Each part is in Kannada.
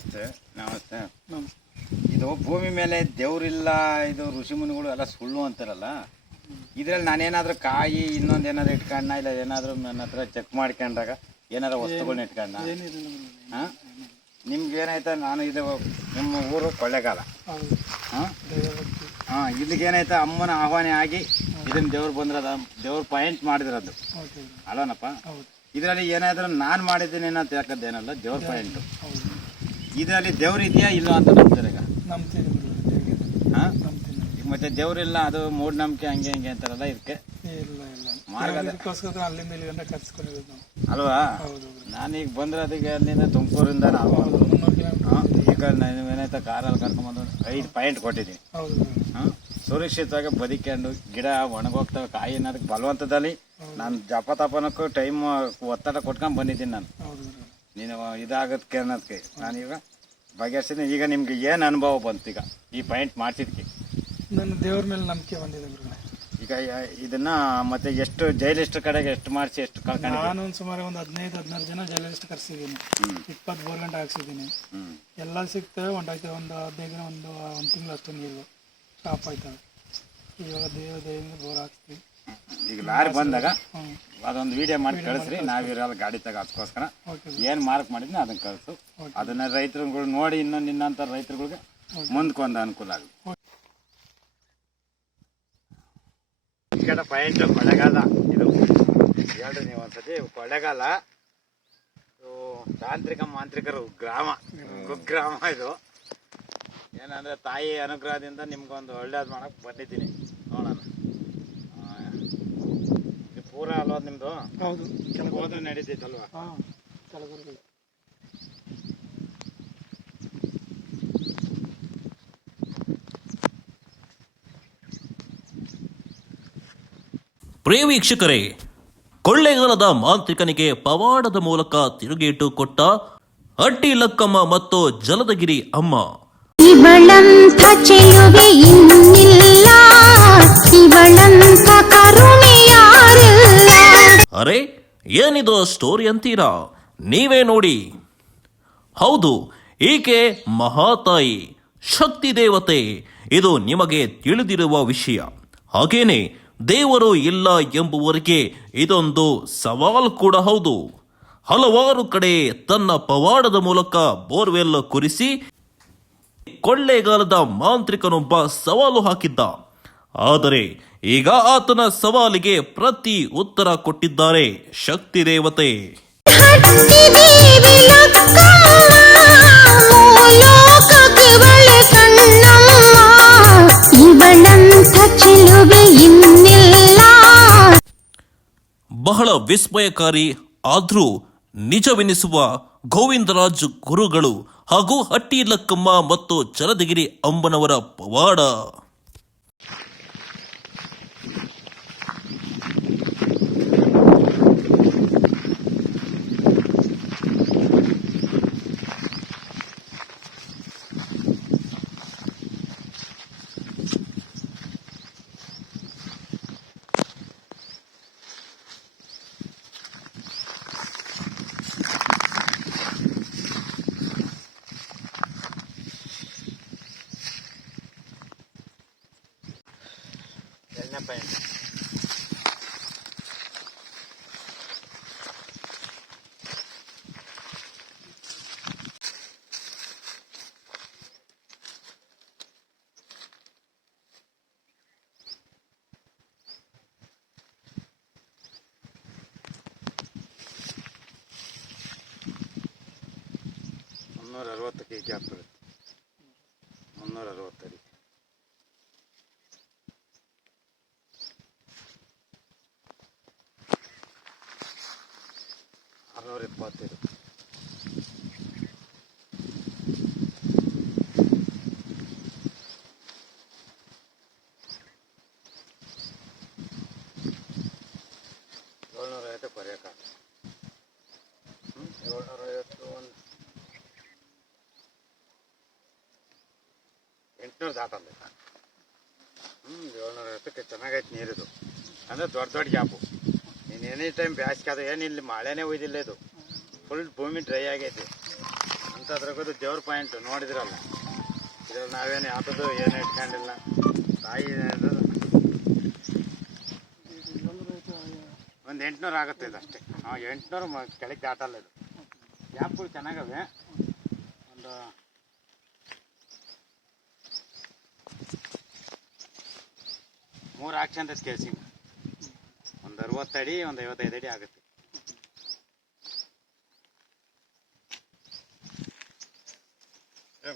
ನಮಸ್ತೆ. ನಮಸ್ತೆ. ನಮಸ್ತೆ. ಇದು ಭೂಮಿ ಮೇಲೆ ದೇವ್ರಿಲ್ಲ, ಇದು ಋಷಿ ಮುನಿಗಳು ಎಲ್ಲ ಸುಳ್ಳು ಅಂತಾರಲ್ಲ, ಇದ್ರಲ್ಲಿ ನಾನೇನಾದ್ರೂ ಕಾಯಿ ಇನ್ನೊಂದು ಏನಾದ್ರು ಇಟ್ಕೊಂಡ, ಇಲ್ಲ ಏನಾದ್ರು ನನ್ನ ಹತ್ರ ಚೆಕ್ ಮಾಡ್ಕೊಂಡಾಗ ಏನಾದ್ರು ವಸ್ತುಗಳನ್ನ ಇಟ್ಕೊಂಡ? ಹಾಂ, ನಿಮ್ಗೆ ಏನಾಯ್ತಾ? ನಾನು ಇದು ನಿಮ್ಮ ಊರು ಕೊಳ್ಳೇಗಾಲ. ಹಾಂ ಹಾಂ, ಇಲ್ಲಿಗೆ ಏನಾಯ್ತಾ? ಅಮ್ಮನ ಆಹ್ವಾನ ಆಗಿ ಇದನ್ನ ದೇವ್ರು ಬಂದಿರೋದು, ದೇವ್ರ ಪಾಯಿಂಟ್ ಮಾಡಿದಿರೋದು ಅಲ್ಲನಪ್ಪ. ಇದರಲ್ಲಿ ಏನಾದರೂ ನಾನು ಮಾಡಿದ್ದೀನಿ ಅಂತ ಯಾಕದ್ದೇನಲ್ಲ, ದೇವ್ರ ಪಾಯಿಂಟು. ಇದರಲ್ಲಿ ದೇವ್ರು ಇದೆಯಾ ಇಲ್ಲೋ ಅಂತ ನಂಬ್ತಾರೆ ಈಗ. ಹಾಂ, ಈಗ ಮತ್ತೆ ದೇವ್ರಿಲ್ಲ, ಅದು ಮೂಢನಂಬಿಕೆ ಹಂಗೆ ಹಿಂಗೆ ಅಂತಾರಲ್ಲ, ಇದಕ್ಕೆ ಅಲ್ವಾ? ನಾನೀಗ ಬಂದ್ರೆ ಅದಕ್ಕೆ ಅಲ್ಲಿಂದ ತುಮಕೂರಿಂದ ನಾವು ಈಗ ಏನಾಯ್ತಾ ಕಾರಲ್ಲಿ ಕರ್ಕೊಂಬಂದು 5 ಪಾಯಿಂಟ್ ಕೊಟ್ಟಿದ್ದೀನಿ. ಹಾಂ, ಸುರಕ್ಷಿತವಾಗಿ ಬದುಕೊಂಡು ಗಿಡ ಒಣಗೋಗ್ತವೆ, ಕಾಯಿ ಅನ್ನೋದಕ್ಕೆ ಬಲವಂತದಲ್ಲಿ ನಾನು ಜಪತಪನಕ್ಕೂ ಟೈಮ್ ಒತ್ತಡ ಕೊಟ್ಕೊಂಡು ಬಂದಿದ್ದೀನಿ. ನಾನು ನೀನು ಇದಾಗದಕ್ಕೆ ಅನ್ನೋದಕ್ಕೆ ನಾನೀಗ ಬಗೆಹರಿಸಿದ್ದೀನಿ. ಈಗ ನಿಮ್ಗೆ ಏನು ಅನುಭವ ಬಂತು ಈಗ ಈ ಪಾಯಿಂಟ್ ಮಾಡಿಸಿದ್ಕೆ? ನನ್ನ ದೇವ್ರ ಮೇಲೆ ನಂಬಿಕೆ ಬಂದಿದೆ. ಈಗ ಇದನ್ನ ಮತ್ತೆ ಎಷ್ಟು ಜೈಲಿಸ್ಟರ್ ಕಡೆಗೆ ಎಷ್ಟು ಮಾಡಿಸಿ ಎಷ್ಟು ಕಳ್ಕೊಂಡು? ನಾನು ಸುಮಾರು ಒಂದು 15-16 ಜನ ಜೈಲಿಸ್ಟ್ ಕರ್ಸಿದ್ದೀನಿ, 20 ಬೋರ್ಗಂಟೆ ಹಾಕ್ಸಿದ್ದೀನಿ. ಎಲ್ಲ ಸಿಗ್ತವೆ, ಹೊಂಟಾಯ್ತವೆ. ಒಂದು 15 ದಿನ ಒಂದು ತಿಂಗಳು ಅಷ್ಟು ನೀರು ಸ್ಟಾಪ್ ಆಯ್ತವೆ. ಇವಾಗ ದೇವದಿಂದ ಬೋರ್ ಹಾಕ್ಸ್ತೀವಿ. ಈಗ ಲಾರಿ ಬಂದಾಗ ಅದೊಂದು ವಿಡಿಯೋ ಮಾಡಿ ಕಳಿಸ್ರಿ, ನಾವಿರಲ್ಲ ಗಾಡಿ ತಗ. ಅದಕ್ಕೋಸ್ಕರ ಏನು ಮಾರ್ಕ್ ಮಾಡಿದ್ನಿ ಅದನ್ನ ಕಳಿಸು. ಅದನ್ನ ರೈತರುಗಳು ನೋಡಿ ಇನ್ನೊಂದು ನಿನ್ನಂತ ರೈತರುಗಳಿಗೆ ಮುಂದಕ್ಕೊಂದು ಅನುಕೂಲ ಆಗುತ್ತೆ. ಈ ಕಡೆ ಪಾಯಿಂಟ್ ಕೊಳ್ಳೇಗಾಲ. ಇದು ಹೇಳ್ರಿ ನೀವು ಒಂದ್ಸತಿ. ಕೊಳ್ಳೇಗಾಲ ತಾಂತ್ರಿಕ ಮಾಂತ್ರಿಕರು ಗ್ರಾಮ, ಕುಗ್ರಾಮ. ಇದು ಏನಂದ್ರೆ ತಾಯಿ ಅನುಗ್ರಹದಿಂದ ನಿಮ್ಗೊಂದು ಒಳ್ಳೇದು ಮಾಡಕ್ ಬಂದಿದ್ದೀನಿ. ನೋಡೋಣ. ಪೂರ ಅಲ್ವಾ ನಿಮ್ದು? ಹೌದು, ಹೋದ್ರೆ ನಡೀತೈತಲ್ವಾ? ಪ್ರಿಯ ವೀಕ್ಷಕರೇ, ಕೊಳ್ಳೇಗಾಲದ ಮಾಂತ್ರಿಕನಿಗೆ ಪವಾಡದ ಮೂಲಕ ತಿರುಗೇಟು ಕೊಟ್ಟ ಅಟ್ಟಿ ಲಕ್ಕಮ್ಮ ಮತ್ತು ಜಲದಗಿರಿ ಅಮ್ಮ. ಇವಳಂಥ ಚೆಲುವೆ ಇನ್ನಿಲ್ಲ, ಇವಳಂಥ ಕರುಣೆ ಯಾರಿಲ್ಲ. ಅರೆ, ಏನಿದು ಸ್ಟೋರಿ ಅಂತೀರಾ? ನೀವೇ ನೋಡಿ. ಹೌದು, ಈಕೆ ಮಹಾತಾಯಿ, ಶಕ್ತಿ ದೇವತೆ. ಇದು ನಿಮಗೆ ತಿಳಿದಿರುವ ವಿಷಯ. ಹಾಗೇನೆ ದೇವರು ಇಲ್ಲ ಎಂಬುವರಿಗೆ ಇದೊಂದು ಸವಾಲು ಕೂಡ ಹೌದು. ಹಲವಾರು ಕಡೆ ತನ್ನ ಪವಾಡದ ಮೂಲಕ ಬೋರ್ವೆಲ್ ಕುರಿಸಿ ಕೊಳ್ಳೇಗಾಲದ ಮಾಂತ್ರಿಕನೊಬ್ಬ ಸವಾಲು ಹಾಕಿದ್ದ. ಆದರೆ ಈಗ ಆತನ ಸವಾಲಿಗೆ ಪ್ರತಿ ಉತ್ತರ ಕೊಟ್ಟಿದ್ದಾರೆ ಶಕ್ತಿ ದೇವತೆ. ಬಹಳ ವಿಸ್ಮಯಕಾರಿ ಆದ್ರೂ ನಿಜವೆನಿಸುವ ಗೋವಿಂದರಾಜ್ ಗುರುಗಳು ಹಾಗೂ ಅಟ್ಟಿ ಲಕ್ಕಮ್ಮ ಮತ್ತು ಜಲದಗಿರಿ ಅಮ್ಮನವರ ಪವಾಡ. ಪಾಯಿಂಟ್ kg ಆಗ್ತದೆ. 360 ಅಡಿ. $625. ಪರ್ಯಾಕ 750 800 ದಾಟಲ್ಲ. 750ಕ್ಕೆ ಚೆನ್ನಾಗೈತೆ ನೀರಿದು. ಅಂದರೆ ದೊಡ್ಡ ಗ್ಯಾಪು. ನೀನು ಎನಿ ಟೈಮ್ ಬ್ಯಾಸ್ಗೆ ಅದು ಏನಿಲ್ಲ, ಮಳೆನೇ ಒಯ್ದಿಲ್ಲ. ಇದು ಫುಲ್ ಭೂಮಿ ಡ್ರೈ ಆಗೈತಿ. ಅಂಥ ಮತ್ತು ಅದ್ರಾಗದು ದೇವ್ರ ಪಾಯಿಂಟ್ ನೋಡಿದ್ರಲ್ಲ, ಇದ್ರಲ್ಲಿ ನಾವೇನು ಯಾವ್ದು ಏನು ಇಟ್ಕೊಂಡಿಲ್ಲ. ತಾಯಿ ಒಂದು 800 ಆಗುತ್ತೆ ಇದು ಅಷ್ಟೇ. 800 ಕೆಳಗೆ ದಾಟಲ್ಲ ಇದು. ಗ್ಯಾಪ್ಗಳು ಚೆನ್ನಾಗವೆ. ಒಂದು 3 ಆಕ್ಷನ್ ಕೇಸಿಂಗ್, ಒಂದು 60 ಅಡಿ, ಒಂದು 55 ಅಡಿ ಆಗುತ್ತೆ.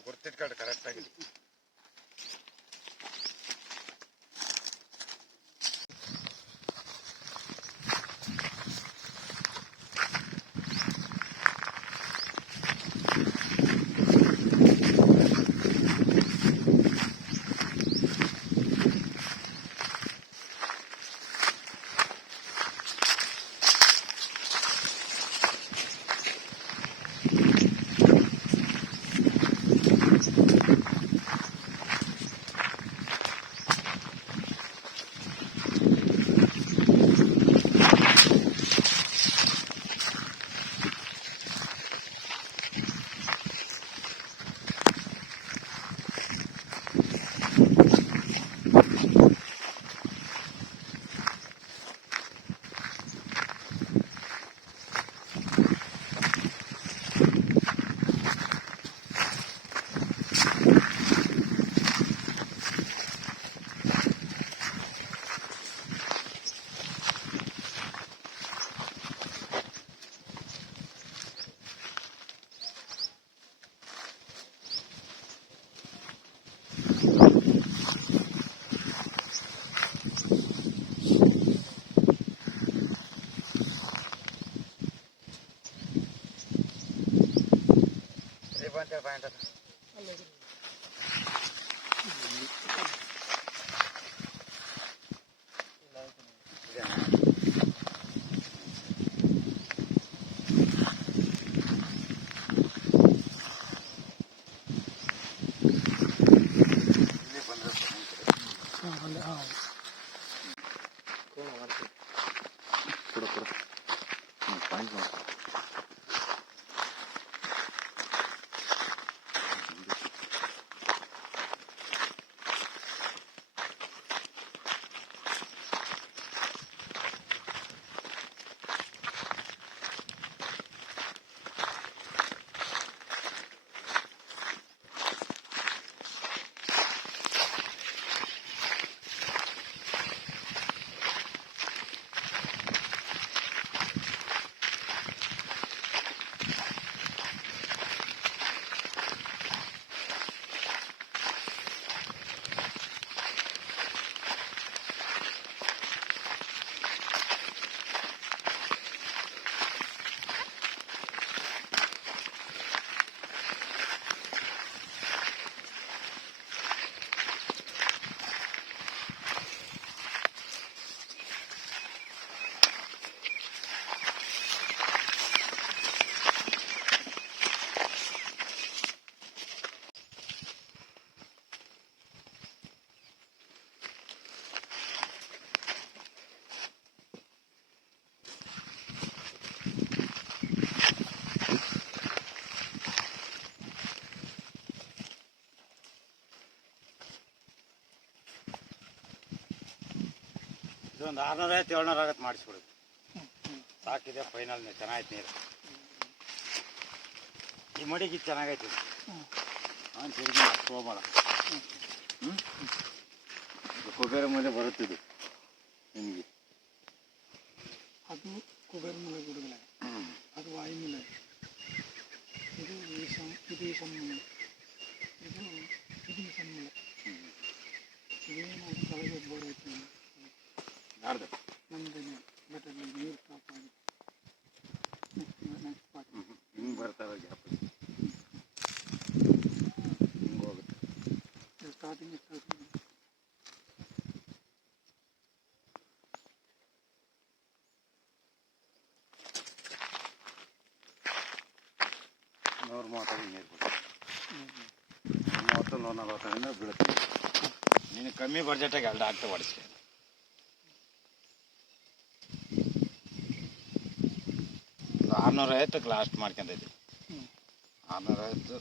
ಗುರ್ತಿಟ್ಕೊಂಡು ಕರೆಕ್ಟಾಗಿ. ಪಾಯಿಂಟ್ ಅದು ಒಂದು 650 700 ಆಗತ್ತೆ ಮಾಡಿಸ್ಬಿಡುದು. ಸಾಕಿದೆ ಫೈನಲ್ ಚೆನ್ನಾಗೈತೆ ನೀರು. ಈ ಮಡಿಗೆ ಚೆನ್ನಾಗೈತೆ ಇದು. ತಿರುಗಿ ಅಷ್ಟು ಹೋಗಬೇಡ. ಕುಬೇರ ಮೇಲೆ ಬರುತ್ತಿದ್ದು ನಿಮಗೆ. ಅದು ಕುಬೇರ ಮೇಲೆ ಗುಡುಗಲ, ಅದು ವಾಯು ಮೇಲೆ, ಇದು ಈಶಾನ್ಯ ಮೇಲೆ, ಇದು ಈಶಾನ್ಯ ಮೇಲೆ. ಇದೇನು ಕೆಳಗೆ ಬೋರ್ ಐತೆ ಯಾರ್ದು ನಮ್ಮದು ಬೆಟ್ಟಲ್ಲಿ ನೀರು ಸ್ಟಾಪ್ ಆಗಿ ನೆಕ್ಸ್ಟ್ ಪಾರ್ಟ್ ಹಿಂಗೆ ಬರ್ತಾರೆ ಗ್ಯಾಪ್ ಹಿಂಗೆ ಹೋಗುತ್ತೆ. ಸ್ಟಾರ್ಟಿಂಗ್ ನೂರ 130 ನೀರು ಬಿಡುತ್ತೆ. 130 140 ಬೀಳುತ್ತೆ. ನೀನು ಕಮ್ಮಿ ಬಡ್ಜೆಟಾಗಿ 2 ಆಗ್ತಾ ಹೊಡಿಸ್ಕೆ. 650 ಲಾಸ್ಟ್ ಮಾಡ್ಕೊಂಡೈತಿ. 650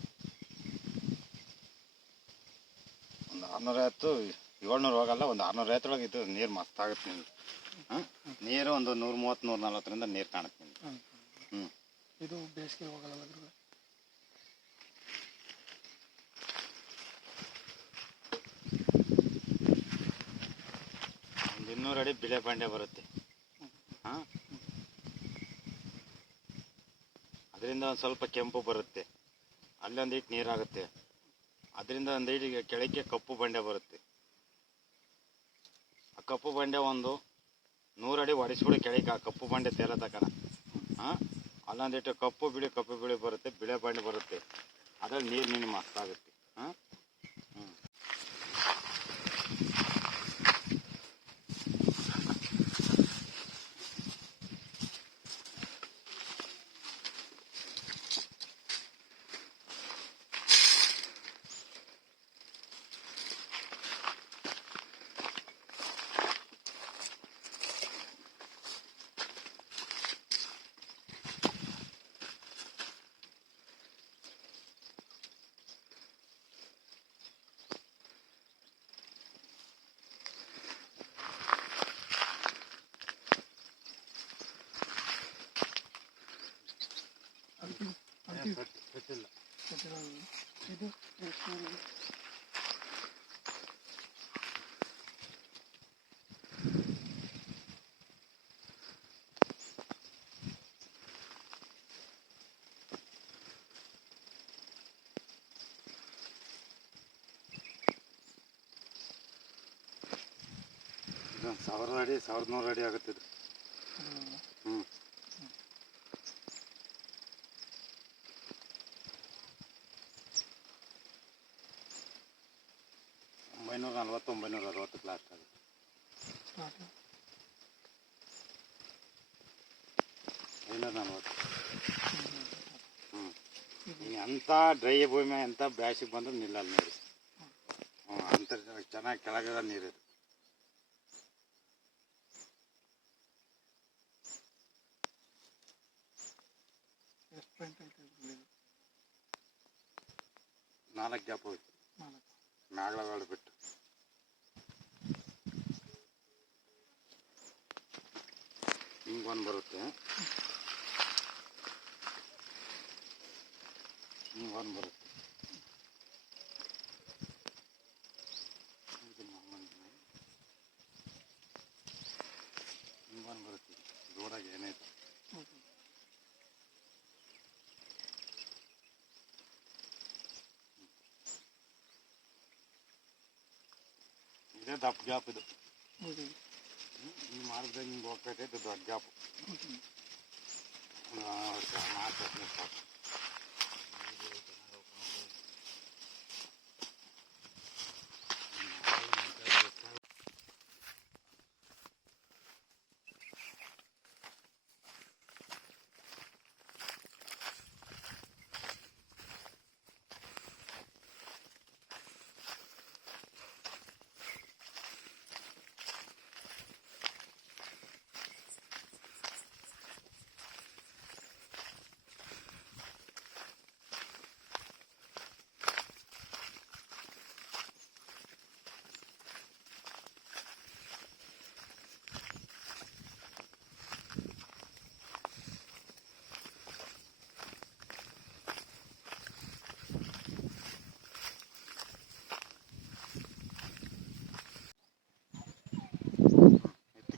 ಒಂದು 650 700 ಹೋಗಲ್ಲ, ಒಂದು 650 ಒಳಗೆ ಇದು ನೀರು ಮಸ್ತಾಗುತ್ತೆ ನಿಮ್ಗೆ. ಹಾಂ, ನೀರು ಒಂದು 130 140ರಿಂದ ನೀರು ಕಾಣುತ್ತೆ ನಿಮ್ಗೆ. ಹ್ಞೂ, ಇದು ಬೇಸಿಗೆ ಹೋಗಲ್ಲ ಅದ್ರಲ್ಲಿ. ಒಂದು 200 ಅಡಿ ಬಿಳೆ ಬಂಡೆ ಬರುತ್ತೆ. ಹಾಂ, ಅದರಿಂದ ಒಂದು ಸ್ವಲ್ಪ ಕೆಂಪು ಬರುತ್ತೆ, ಅಲ್ಲೊಂದು ಇಟ್ಟು ನೀರಾಗುತ್ತೆ. ಅದರಿಂದ ಒಂದು ಇಟ್ಟು ಕೆಳಕ್ಕೆ ಕಪ್ಪು ಬಂಡೆ ಬರುತ್ತೆ. ಆ ಕಪ್ಪು ಬಂಡೆ ಒಂದು 100 ಅಡಿ ಹೊಡಿಸ್ಬಿಡಿ ಕೆಳಗೆ, ಆ ಕಪ್ಪು ಬಂಡೆ ತೇಲ ತಕನ. ಹಾಂ, ಅಲ್ಲೊಂದಿಟ್ಟು ಕಪ್ಪು ಬಿಳಿ ಬರುತ್ತೆ, ಬಿಳೆ ಬಂಡೆ ಬರುತ್ತೆ. ಅದ್ರಲ್ಲಿ ನೀರು ಮಸ್ತಾಗುತ್ತೆ. ಹಾಂ, ಹ್ಞೂ. ಇದು ಇದೊಂದು 1000 ಅಡಿ 1100 ಅಡಿ ಆಗುತ್ತೆ ಇದು. ಹ್ಞೂ, 940 960 ಲಾಸ್ಟ್ ಆಗುತ್ತೆ. ಸ್ಟಾರ್ಟ್ 540. ಹ್ಞೂ, ಈಗ ಅಂಥ ಡ್ರೈ ಭೂಮಿ ಅಂಥ ಬ್ಯಾಸಿಗೆ ಬಂದರೂ ನಿಲ್ಲಲ್ಲ ನೀರು. ಹ್ಞೂ, ಅಂಥ ಚೆನ್ನಾಗಿ ಕೆಳಗದ ನೀರಿದು. ಎಷ್ಟು ಪಾಯಿಂಟ್ ಐತೆ ಇದರಲ್ಲಿ? 4 ಗ್ಯಾಪ್ ಹೋಯ್ತು 4 ಮ್ಯಾಗಳಗಳು ಬಿಟ್ಟು. ಹಿಂಗೊಂದು ಬರುತ್ತೆ, ಹಿಂಗೊಂದು ಬರುತ್ತೆ. ಹಿಂಗೊಂದು ಬರುತ್ತೆ. ರೋಡಾಗಿ ಏನಾಯ್ತು ಇದೇ ದಪ್ಪ ಗ್ಯಾಪ್ ಇದು. ಹೌದು. ಈ ಮಾರ್ಗದಾಗ ಹಿಂಗೆ ಹೋಗ್ತೈತೆ, ಇದು ದೊಡ್ಡ ಗ್ಯಾಪು. 4 ಸಾಕು.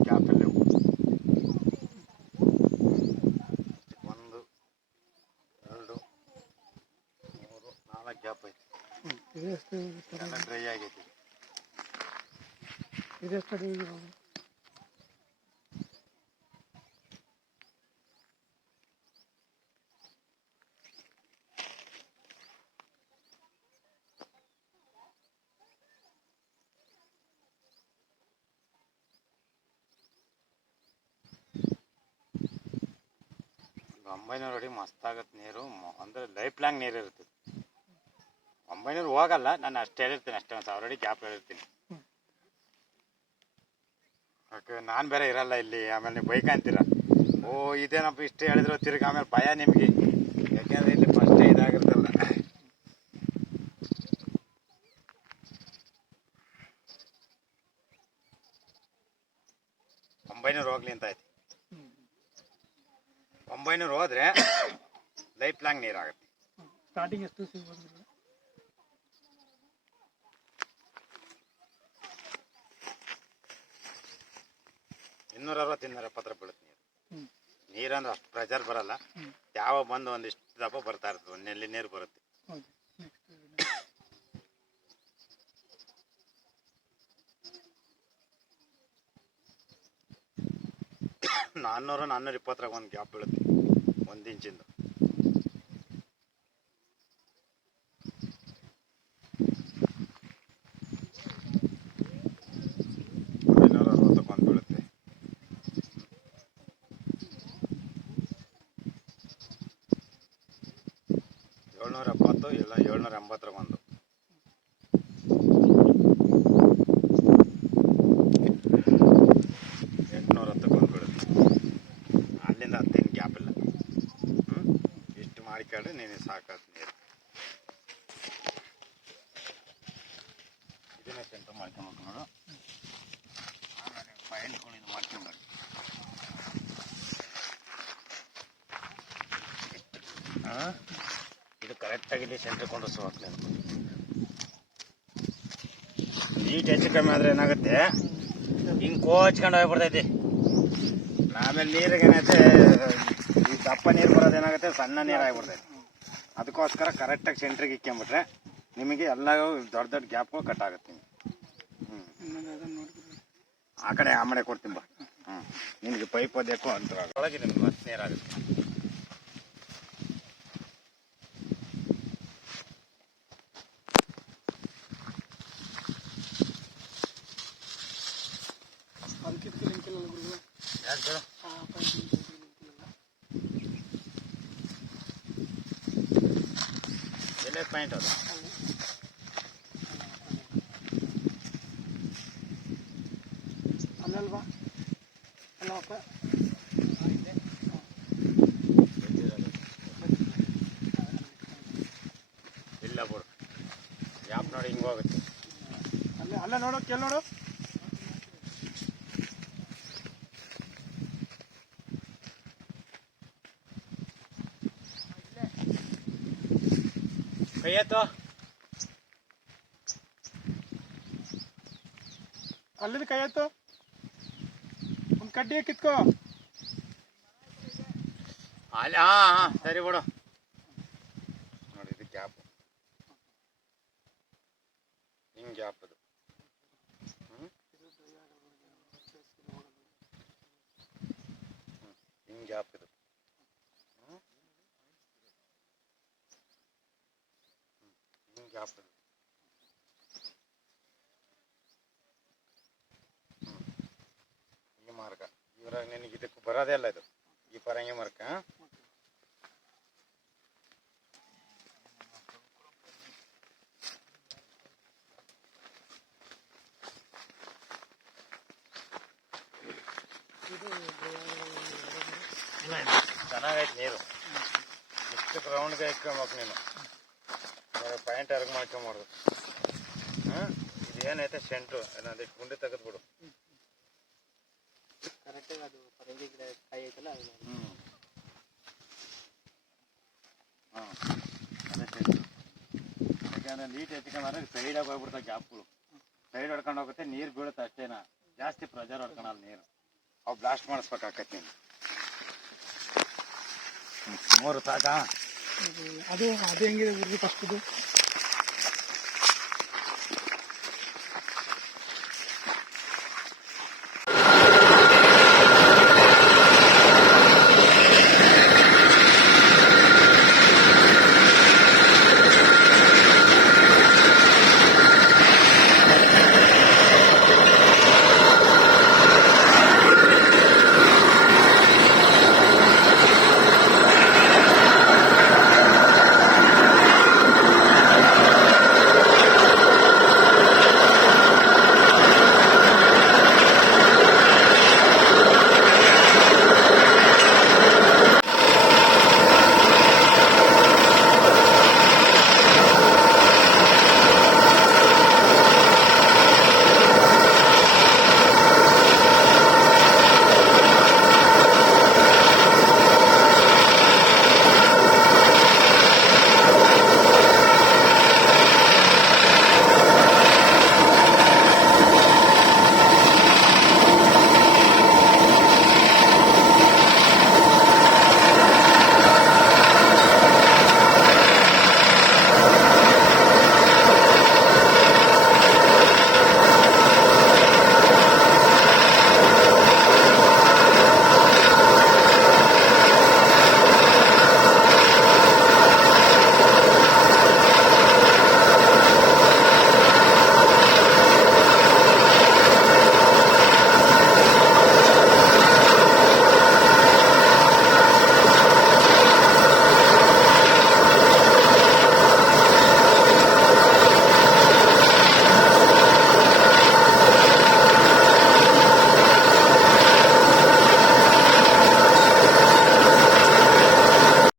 ಗ್ಯಾಪಲ್ಲಿ 1 2 3 4 ಗ್ಯಾಪ್ ಐತಿ. ಇದೆಷ್ಟು ಎಲ್ಲ ಡ್ರೈ ಆಗೈತಿ. ಇದೆಷ್ಟು ಅಡಿ ಇರ್ಬೋದು? ಈಗ 900 ಅಡಿ ಮಸ್ತಾಗತ್ತೆ ನೀರು. ಅಂದರೆ ಲೈಫ್ ಲಾಂಗ್ ನೀರು ಇರ್ತದೆ. 900 ಹೋಗಲ್ಲ, ನಾನು ಅಷ್ಟು ಹೇಳಿರ್ತೀನಿ, ಅಷ್ಟೇ 1000 ಅಡಿ ಗ್ಯಾಪ್ ಹೇಳಿರ್ತೀನಿ. ಯಾಕೆ ನಾನು ಬೇರೆ ಇರಲ್ಲ ಇಲ್ಲಿ, ಆಮೇಲೆ ನೀವು ಬೈಕ್ ಅಂತೀರ, ಓ ಇದೇನಪ್ಪ ಇಷ್ಟು ಹೇಳಿದ್ರು ತಿರ್ಗಿ ಆಮೇಲೆ ಭಯ ನಿಮಗೆ. ಯಾಕೆಂದರೆ ಇಲ್ಲಿ ಫಸ್ಟೇ ಇದಾಗಿರ್ತಲ್ಲ. ಹೋಗ್ಲಿ ಅಂತ ಐತಿ. 900 ಹೋದ್ರೆ ಲೈಫ್ ಲಾಂಗ್ ನೀರಾಗುತ್ತೆ. ಸ್ಟಾರ್ಟಿಂಗ್ ಎಷ್ಟು ಸಿಗ್ಬೋದು ಗುರುಗಳೇ? 260 270 ಬೀಳುತ್ತೆ ನೀರು. ಹ್ಞೂ ನೀರಂದ್ರೆ ಅಷ್ಟು ಪ್ರೆಷರ್ ಬರಲ್ಲ. ಯಾವ ಬಂದು ಒಂದಿಷ್ಟು ದಪ್ಪ ಬರ್ತಾ ಇರ್ತದೆ, ಒಂದು ನೆಲ್ಲಿ ನೀರು ಬರುತ್ತೆ. ಹೌದು. ನೆಕ್ಸ್ಟ್ 400 420 ಒಂದು ಗ್ಯಾಪ್ ಬೀಳುತ್ತೆ 1 ಇಂಚಿಂದು. ಒಂದು ಬೀಳುತ್ತೆ. 770 ಇಲ್ಲ 780 ಒಂದು. 810 ಒಂದು ಬೀಳುತ್ತೆ. ಅಲ್ಲಿಂದ 10 ಗ್ಯಾಪ್ ಇಲ್ಲ. ಇಷ್ಟು ಮಾಡಿಕೊಂಡ್ರೆ ನೀನು ಸಾಕಾಗ್ತದೆ ನೀರು. ಇದನ್ನೇ ಸೆಂಟರ್ ಮಾಡ್ಕೊಬೇಕು ನೋಡು. ಆಮೇಲೆ ಫೈಲ್ಗಳು ಇದು ಮಾಡ್ಕೊಂಡ್ಬಾರ್ದು. ಇದು ಕರೆಕ್ಟಾಗಿ ಇಲ್ಲಿ ಸೆಂಟ್ರ್ ಕೊಂಡಿಸ್ಬೇಕು ನೀನು. ನೀಟ್ ಹೆಚ್ಚು ಕಮ್ಮಿ ಆದರೆ ಏನಾಗುತ್ತೆ, ಹಿಂಗೆ ಕೋಚ್ಕೊಂಡು ಹೋಗ್ಬಿಡ್ತೈತಿ. ಆಮೇಲೆ ನೀರಿಗೆ ಏನೈತೆ, ಈ ದಪ್ಪ ನೀರು ಬರೋದೇನಾಗುತ್ತೆ, ಸಣ್ಣ ನೀರು ಆಗಿಬಿಡ್ತೈತಿ. ಅದಕ್ಕೋಸ್ಕರ ಕರೆಕ್ಟಾಗಿ ಸೆಂಟ್ರಿಗೆ ಇಕ್ಕೊಂಬಿಟ್ರೆ ನಿಮಗೆ ಎಲ್ಲ ದೊಡ್ಡ ದೊಡ್ಡ ಗ್ಯಾಪ್ಗಳು ಕಟ್ ಆಗುತ್ತೆ. ಆ ಕಡೆ ಆ ಮನೆ ಕೊಡ್ತೀನಿ ಬಾ. ನಿನಗೆ ಪೈಪ್ ಒದ್ದಕ್ಕೂ ಅಂತರ ಒಳಗೆ ನಿಮ್ಗೆ ಮತ್ತೆ ನೀರಾಗುತ್ತೆ. ಅದಕ್ಕಿದಕ್ಕೆ ಲಿಂಕ್ ಇಲ್ಲ ಗುರುಗಳೇ? ಯಾಕೆ ಎಲ್ಲೇ ಪಾಯಿಂಟ್ ಅದು? ಅಲ್ಲಲ್ವಾ? ಅಲ್ಲಪ್ಪ ಇಲ್ಲ ಬಿಡು, ಯಾಪ್ ನೋಡಿ ಹಿಂಗೆ ಹೋಗುತ್ತೆ. ಅಲ್ಲೇ ಅಲ್ಲೇ ನೋಡು, ಕೇಳಿ ನೋಡು. ಕೈ ಎತ್ತು. ಅಲ್ಲಿಂದ ಕೈ ಎತ್ತು, ಒಂದು ಕಡ್ಡಿ ಕಿತ್ಕೋ. ಅಲ್ಲಿ ಹಾಂ ಸರಿ ಬಿಡು. ನೋಡಿ ಇದು ಗ್ಯಾಪ್, ಹಿಂಗೆ ಗ್ಯಾಪ್ ಅದು. ಹಿಂಗೆ ಗ್ಯಾಪ್ ಇದು. ಹಿಂಗೆ ಗ್ಯಾಪ್ ಇದು. ಈ ಮಾರ್ಗ ಇವ್ರಾಗ ನಿನಗೆ ಇದಕ್ಕೆ ಬರೋದೇ ಅಲ್ಲ ಇದು, ಈ ಪರಂಗಿ ಮಾರ್ಗ. ಚೆನ್ನಾಗೈತೆ ನೀರು. ಇಷ್ಟಕ್ಕೆ ರೌಂಡ್ಗೆ ಇಕ್ಕೊಬೇಕು ನೀನು. ಪಾಯಿಂಟ್ ಅರ್ಗ ಮಾಡ್ಕೊಂಬಾರ್ದು. ಇದು ಏನೈತೆ ಸೆಂಟ್ರು, ಅದಕ್ಕೆ ಗುಂಡಿ ತೆಗೆದ್ಬಿಡು. ಕರೆಕ್ಟಾಗಿ ಅದು ಪರಂಗಿ ಗಿಡ ಕಾಯಿ ಐತಲ್ಲ ಅದು. ಹಾಂ ಅದೇ ಸೆಂಟ್ರು. ಯಾಕೆಂದರೆ ನೀಟ್ ಹೆಚ್ಚಿಕೊಂಡ್ರೆ ಸೈಡಾಗಿ ಹೋಗ್ಬಿಡ್ತಾವೆ ಗ್ಯಾಪ್ಗಳು. ಸೈಡ್ ಹೊಡ್ಕೊಂಡು ಹೋಗುತ್ತೆ, ನೀರು ಬೀಳುತ್ತೆ ಅಷ್ಟೇನ, ಜಾಸ್ತಿ ಪ್ರೆಷರ್ ಹೊಡ್ಕೊಳಲ್ಲ ನೀರು. ಅವು ಬ್ಲಾಸ್ಟ್ ಮಾಡಿಸ್ಬೇಕಾಕೈತಿ ನೀನು. 3 ಸಾಕಾ? ಅದು ಹೆಂಗಿದೆ ಗುರುಜಿ ಫಸ್ಟ್ದು?